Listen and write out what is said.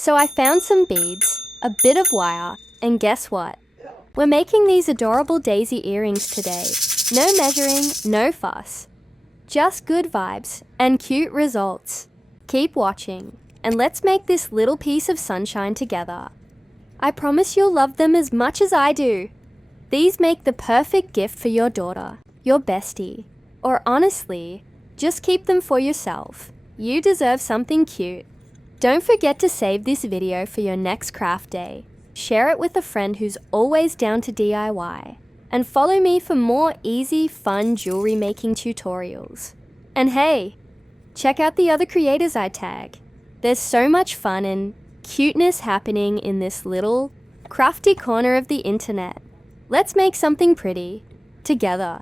So I found some beads, a bit of wire, and guess what? We're making these adorable daisy earrings today. No measuring, no fuss. Just good vibes and cute results. Keep watching, and let's make this little piece of sunshine together. I promise you'll love them as much as I do. These make the perfect gift for your daughter, your bestie, or honestly, just keep them for yourself. You deserve something cute. Don't forget to save this video for your next craft day. Share it with a friend who's always down to DIY. And follow me for more easy, fun jewelry making tutorials. And hey, check out the other creators I tag. There's so much fun and cuteness happening in this little crafty corner of the internet. Let's make something pretty together.